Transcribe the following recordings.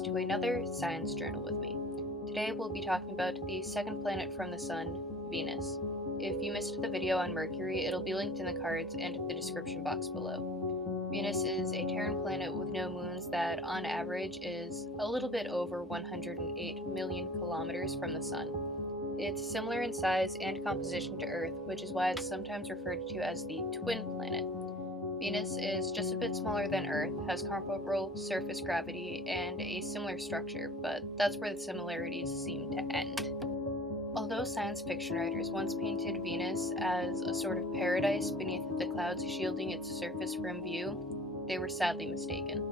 friends, to another science journal with me. Today we'll be talking about the second planet from the Sun, Venus. If you missed the video on Mercury, it'll be linked in the cards and the description box below. Venus is a Terran planet with no moons that, on average, is a little bit over 108 million kilometers from the Sun. It's similar in size and composition to Earth, which is why it's sometimes referred to as the twin planet. Venus is just a bit smaller than Earth, has comparable surface gravity, and a similar structure, but that's where the similarities seem to end. Although science fiction writers once painted Venus as a sort of paradise beneath the clouds shielding its surface from view, they were sadly mistaken.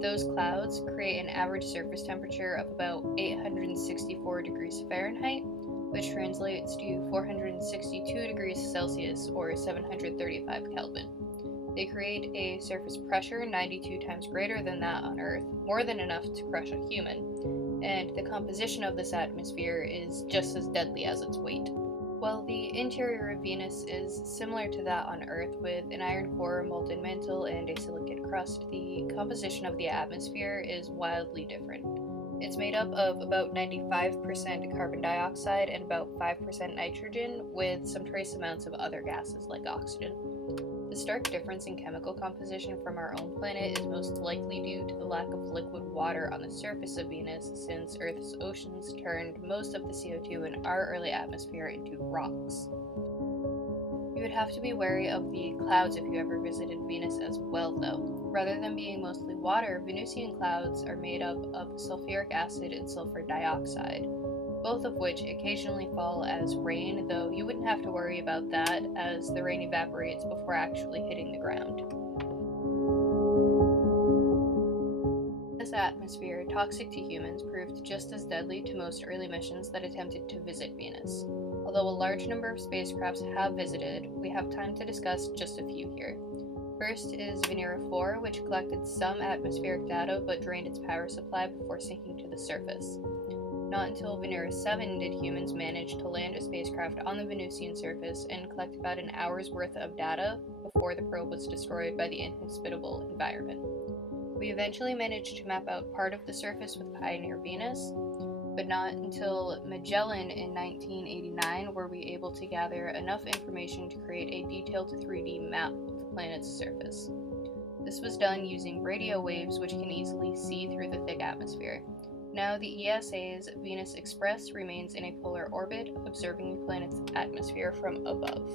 Those clouds create an average surface temperature of about 864 degrees Fahrenheit, which translates to 462 degrees Celsius or 735 Kelvin. They create a surface pressure 92 times greater than that on Earth, more than enough to crush a human, and the composition of this atmosphere is just as deadly as its weight. While the interior of Venus is similar to that on Earth with an iron core, molten mantle, and a silicate crust, the composition of the atmosphere is wildly different. It's made up of about 95% carbon dioxide and about 5% nitrogen, with some trace amounts of other gases like oxygen. The stark difference in chemical composition from our own planet is most likely due to the lack of liquid water on the surface of Venus, since Earth's oceans turned most of the CO2 in our early atmosphere into rocks. You would have to be wary of the clouds if you ever visited Venus as well, though. Rather than being mostly water, Venusian clouds are made up of sulfuric acid and sulfur dioxide, both of which occasionally fall as rain, though you wouldn't have to worry about that as the rain evaporates before actually hitting the ground. This atmosphere, toxic to humans, proved just as deadly to most early missions that attempted to visit Venus. Although a large number of spacecrafts have visited, we have time to discuss just a few here. First is Venera 4, which collected some atmospheric data but drained its power supply before sinking to the surface. Not until Venera 7 did humans manage to land a spacecraft on the Venusian surface and collect about an hour's worth of data before the probe was destroyed by the inhospitable environment. We eventually managed to map out part of the surface with Pioneer Venus, but not until Magellan in 1989 were we able to gather enough information to create a detailed 3D map of the planet's surface. This was done using radio waves, which can easily see through the thick atmosphere. Now the ESA's Venus Express remains in a polar orbit, observing the planet's atmosphere from above.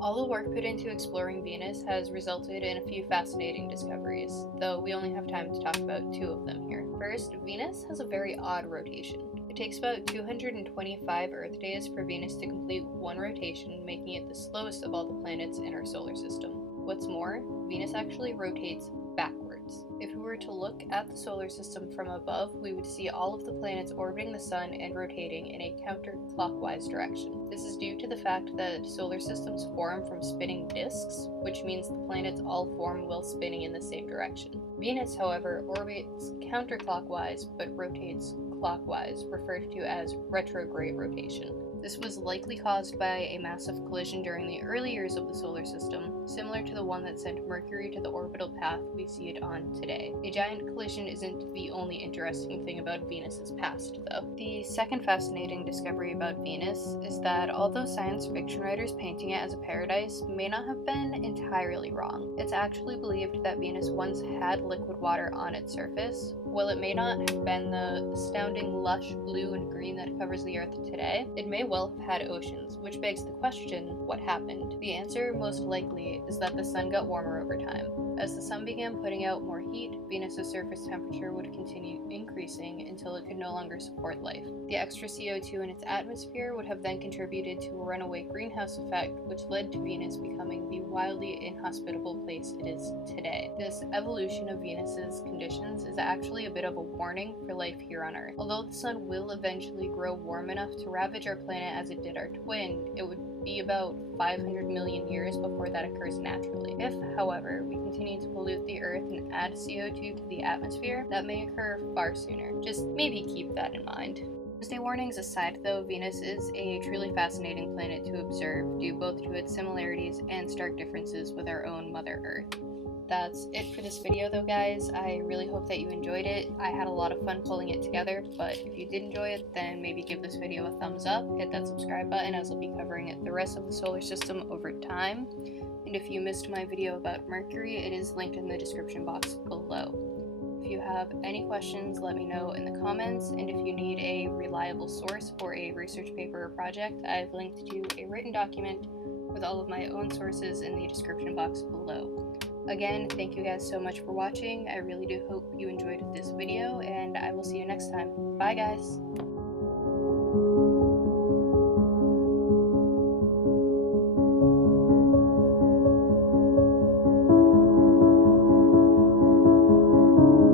All the work put into exploring Venus has resulted in a few fascinating discoveries, though we only have time to talk about two of them here. First, Venus has a very odd rotation. It takes about 225 Earth days for Venus to complete one rotation, making it the slowest of all the planets in our solar system. What's more, Venus actually rotates backwards. If we were to look at the solar system from above, we would see all of the planets orbiting the Sun and rotating in a counterclockwise direction. This is due to the fact that solar systems form from spinning disks, which means the planets all form while spinning in the same direction. Venus, however, orbits counterclockwise but rotates clockwise, referred to as retrograde rotation. This was likely caused by a massive collision during the early years of the solar system, similar to the one that sent Mercury to the orbital path we see it on today. A giant collision isn't the only interesting thing about Venus's past, though. The second fascinating discovery about Venus is that although science fiction writers painting it as a paradise may not have been entirely wrong, it's actually believed that Venus once had liquid water on its surface. While it may not have been the astounding lush blue and green that covers the Earth today, it may well have had oceans, which begs the question, what happened? The answer, most likely, is that the Sun got warmer over time. As the Sun began putting out more heat, Venus's surface temperature would continue increasing until it could no longer support life. The extra CO2 in its atmosphere would have then contributed to a runaway greenhouse effect, which led to Venus becoming the wildly inhospitable place it is today. This evolution of Venus's conditions is actually a bit of a warning for life here on Earth. Although the Sun will eventually grow warm enough to ravage our planet as it did our twin, it would be about 500 million years before that occurs naturally. If, however, we continue to pollute the Earth and add CO2 to the atmosphere, that may occur far sooner. Just maybe keep that in mind. Doomsday warnings aside, though, Venus is a truly fascinating planet to observe, due both to its similarities and stark differences with our own Mother Earth. That's it for this video though, guys. I really hope that you enjoyed it. I had a lot of fun pulling it together, but if you did enjoy it, then maybe give this video a thumbs up, hit that subscribe button, as I'll be covering it the rest of the solar system over time. And if you missed my video about Mercury, it is linked in the description box below. If you have any questions, let me know in the comments, and if you need a reliable source for a research paper or project, I've linked to a written document with all of my own sources in the description box below. Again, thank you guys so much for watching. I really do hope you enjoyed this video, and I will see you next time. Bye, guys!